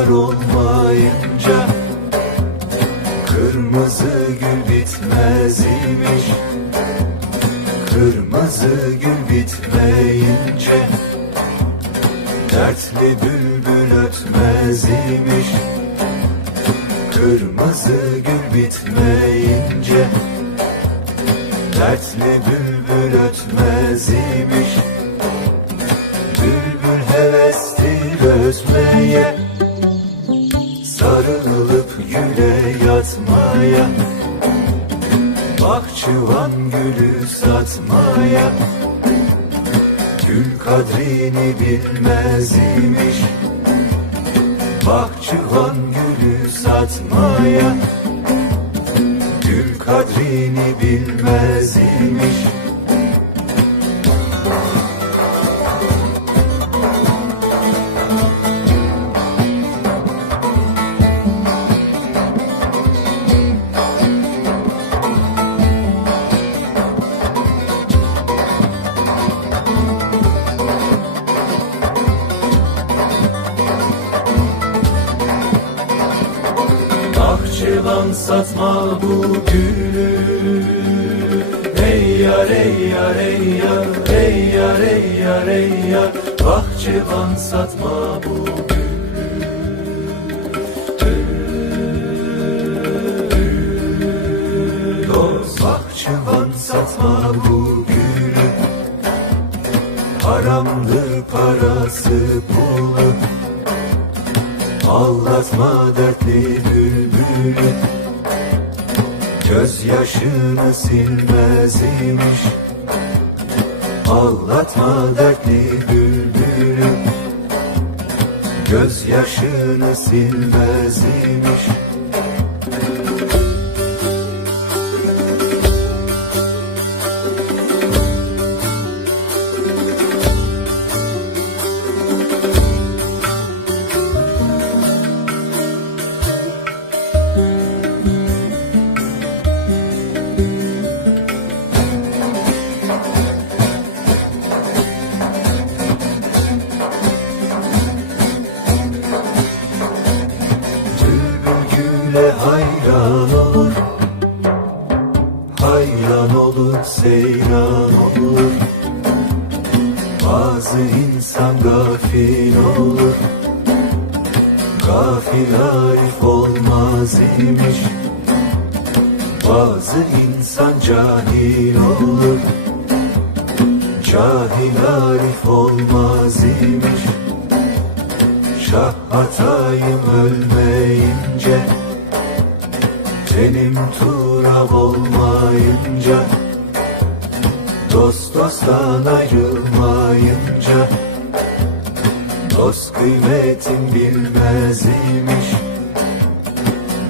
bahar olmayınca Kırmızı gül bitmez imiş. Kırmızı gül bitmeyince Dertli bülbül ötmez imiş. Kırmızı gül bitmeyince Dertli bülbül ötmez imiş. Bülbül hevestir ötmeye Sarılıp güle yatmaya. Bahçıvan gülü satmaya. Gül kadrini bilmez imiş. Bahçıvan gülü satmaya Bahçıvan satma bu gülü. Ey yar ey yar ey yar ey yar ey yar ey yar Bahçıvan satma bu gülü. Bahçıvan satma bu gülü. Haramdır parası pulu Aldatma dertli bülbülü. Gözyaşını silmez imiş. Aldatma dertli bülbülü. Gözyaşını silmez imiş Güle hayran olur. Hayran olur seyran olur. Bazı insan gafil olur. Gafil arif olmaz imiş. Bazı insan cahil olur. Cahil arif olmaz imiş. Şah hatayım ölmeyince Tenim turab olmayınca Dost dosttan ayrılmayınca Dost kıymetin bilmez imiş.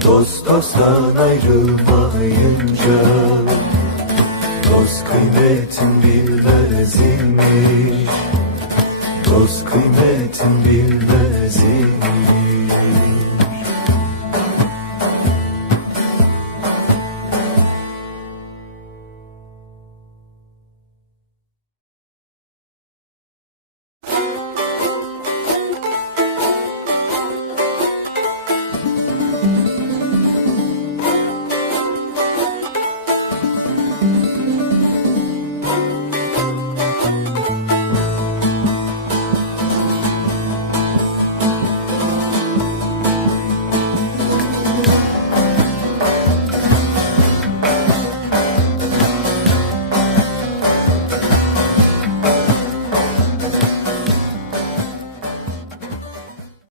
Dost dosttan ayrılmayınca Dost kıymetin bilmez imiş. Dost kıymetin bilmez